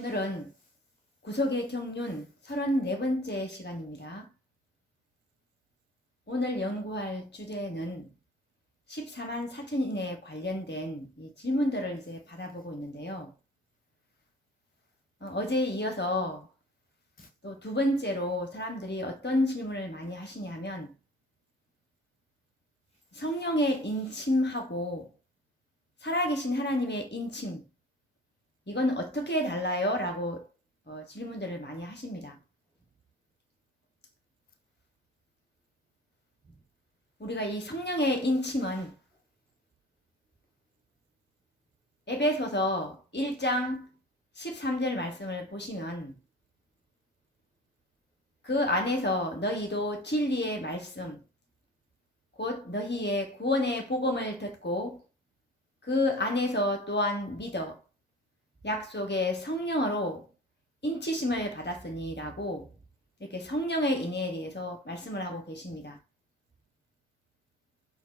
오늘은 구속의 경륜 34번째 시간입니다. 오늘 연구할 주제는 14만 4천인에 관련된 이 질문들을 이제 받아보고 있는데요. 어, 제에 이어서 또 두 번째로 사람들이 어떤 질문을 많이 하시냐면 성령의 인침하고 살아계신 하나님의 인침 이건 어떻게 달라요? 라고 어, 질문들을 많이 하십니다. 우리가 이 성령의 인침은 에베소서 1장 13절 말씀을 보시면 그 안에서 너희도 진리의 말씀 곧 너희의 구원의 복음을 듣고 그 안에서 또한 믿어 약속의 성령으로 인치심을 받았으니라고 이렇게 성령의 인애에 대해서 말씀을 하고 계십니다.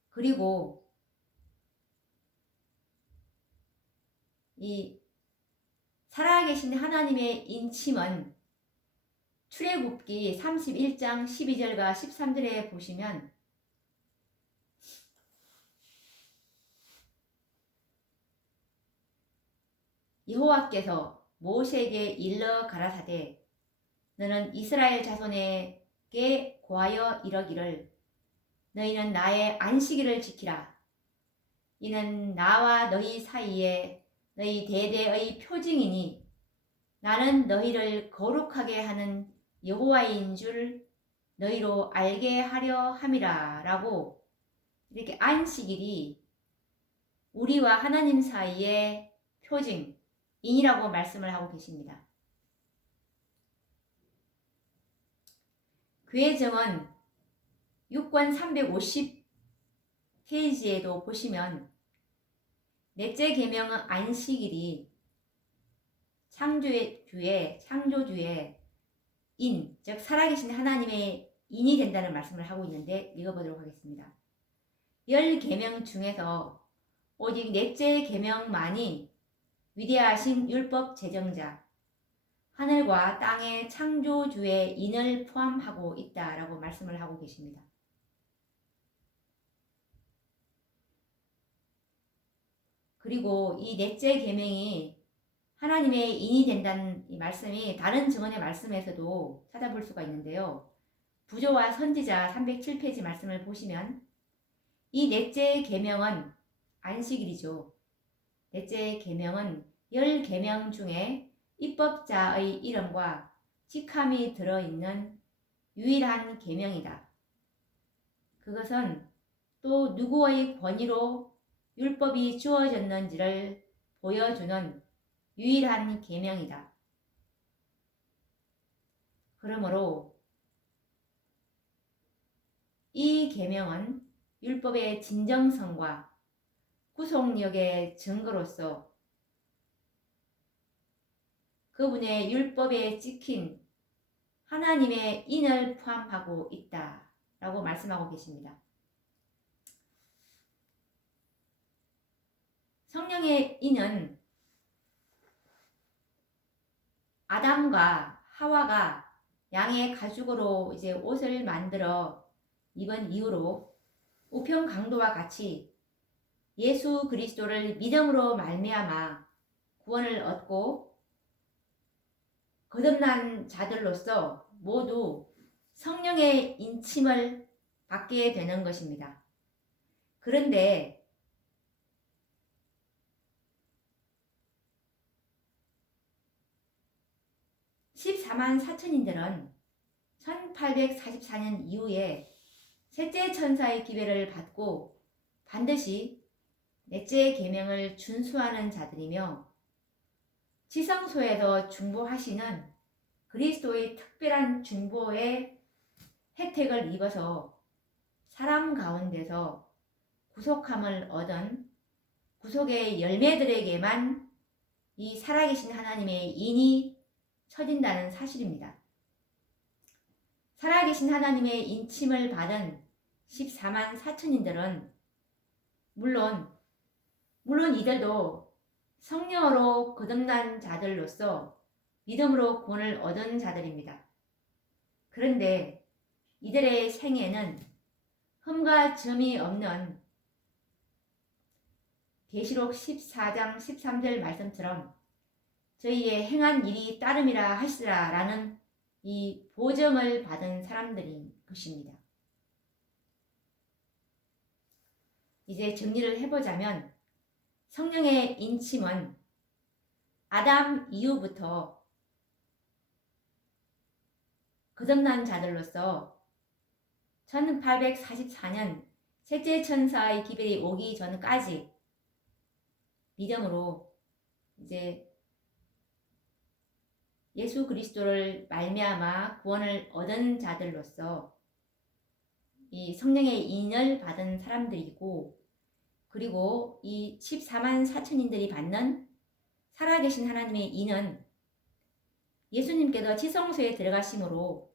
그리고 이 살아계신 하나님의 인침은 출애굽기 31장 12절과 13절에 보시면 여호와께서 모세에게 일러 가라사대 너는 이스라엘 자손에게 고하여 이러기를 너희는 나의 안식일을 지키라. 이는 나와 너희 사이에 너희 대대의 표징이니 나는 너희를 거룩하게 하는 여호와인 줄 너희로 알게 하려 함이라 라고 이렇게 안식일이 우리와 하나님 사이의 표징 인이라고 말씀을 하고 계십니다. 그의 정은 6권 350페이지에도 보시면 넷째 계명은 안식일이 창조의 주의 창조주의 인, 즉 살아계신 하나님의 인이 된다는 말씀을 하고 있는데 읽어보도록 하겠습니다. 열 계명 중에서 오직 넷째 계명만이 위대하신 율법 제정자, 하늘과 땅의 창조주의 인을 포함하고 있다라고 말씀을 하고 계십니다. 그리고 이 넷째 계명이 하나님의 인이 된다는 이 말씀이 다른 증언의 말씀에서도 찾아볼 수가 있는데요. 부조와 선지자 307페이지 말씀을 보시면 이 넷째 계명은 안식일이죠. 넷째 계명은 열 계명 중에 입법자의 이름과 직함이 들어있는 유일한 계명이다. 그것은 또 누구의 권위로 율법이 주어졌는지를 보여주는 유일한 계명이다. 그러므로 이 계명은 율법의 진정성과 구속력의 증거로서 그분의 율법에 찍힌 하나님의 인을 포함하고 있다. 라고 말씀하고 계십니다. 성령의 인은 아담과 하와가 양의 가죽으로 이제 옷을 만들어 입은 이후로 우편 강도와 같이 예수 그리스도를 믿음으로 말미암아 구원을 얻고 거듭난 자들로서 모두 성령의 인침을 받게 되는 것입니다. 그런데 (14만 4천인들은) 1844년 이후에 셋째 천사의 기회를 받고 반드시 넷째 계명을 준수하는 자들이며 지성소에서 중보하시는 그리스도의 특별한 중보의 혜택을 입어서 사람 가운데서 구속함을 얻은 구속의 열매들에게만 이 살아계신 하나님의 인이 쳐진다는 사실입니다. 살아계신 하나님의 인침을 받은 14만 4천인들은 물론 물론 이들도 성령으로 거듭난 자들로서 믿음으로 구원을 얻은 자들입니다. 그런데 이들의 생애는 흠과 점이 없는 계시록 14장 13절 말씀처럼 저희의 행한 일이 따름이라 하시라라는 이 보정을 받은 사람들인 것입니다. 이제 정리를 해보자면 성령의 인침은 아담 이후부터 거듭난 자들로서 1844년 셋째 천사의 기별이 오기 전까지 믿음으로 이제 예수 그리스도를 말미암아 구원을 얻은 자들로서 이 성령의 인을 받은 사람들이고 그리고 이 14만 4천인들이 받는 살아계신 하나님의 인은 예수님께서 지성소에 들어가심으로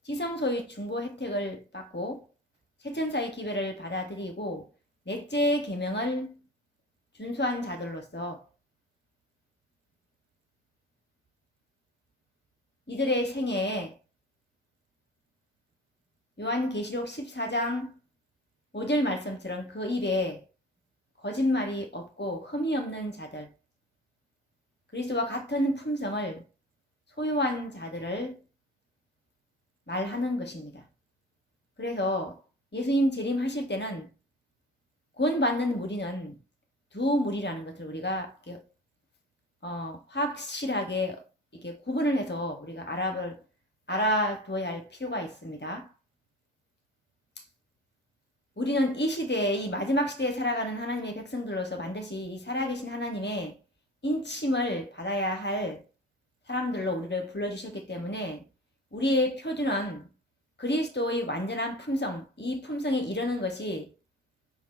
지성소의 중보 혜택을 받고 세천사의 기별을 받아들이고 넷째 계명을 준수한 자들로서 이들의 생애에 요한계시록 14장 5절 말씀처럼 그 입에 거짓말이 없고 흠이 없는 자들 그리스도와 같은 품성을 소유한 자들을 말하는 것입니다. 그래서 예수님 재림하실 때는 구원받는 무리는 두 무리라는 것을 우리가 이렇게 어, 확실하게 이게 구분을 해서 우리가 알아볼 알아둬야 할 필요가 있습니다. 우리는 이 시대에 이 마지막 시대에 살아가는 하나님의 백성들로서 반드시 이 살아계신 하나님의 인침을 받아야 할 사람들로 우리를 불러주셨기 때문에 우리의 표준은 그리스도의 완전한 품성, 이 품성에 이르는 것이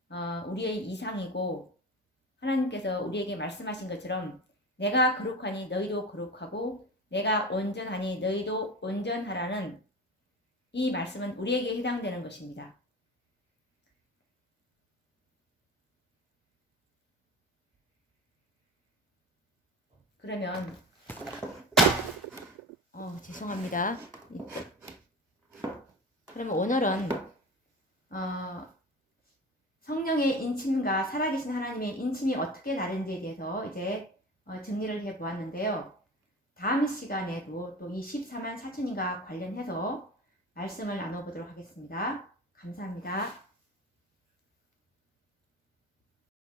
어, 우리의 이상이고 하나님께서 우리에게 말씀하신 것처럼 내가 거룩하니 너희도 거룩하고 내가 온전하니 너희도 온전하라는 이 말씀은 우리에게 해당되는 것입니다. 그러면 어, 죄송합니다. 그러면 오늘은 어, 성령의 인침과 살아계신 하나님의 인침이 어떻게 다른지에 대해서 이제 어, 정리를 해 보았는데요. 다음 시간에도 또 이 14만 4천인과 관련해서 말씀을 나눠보도록 하겠습니다. 감사합니다.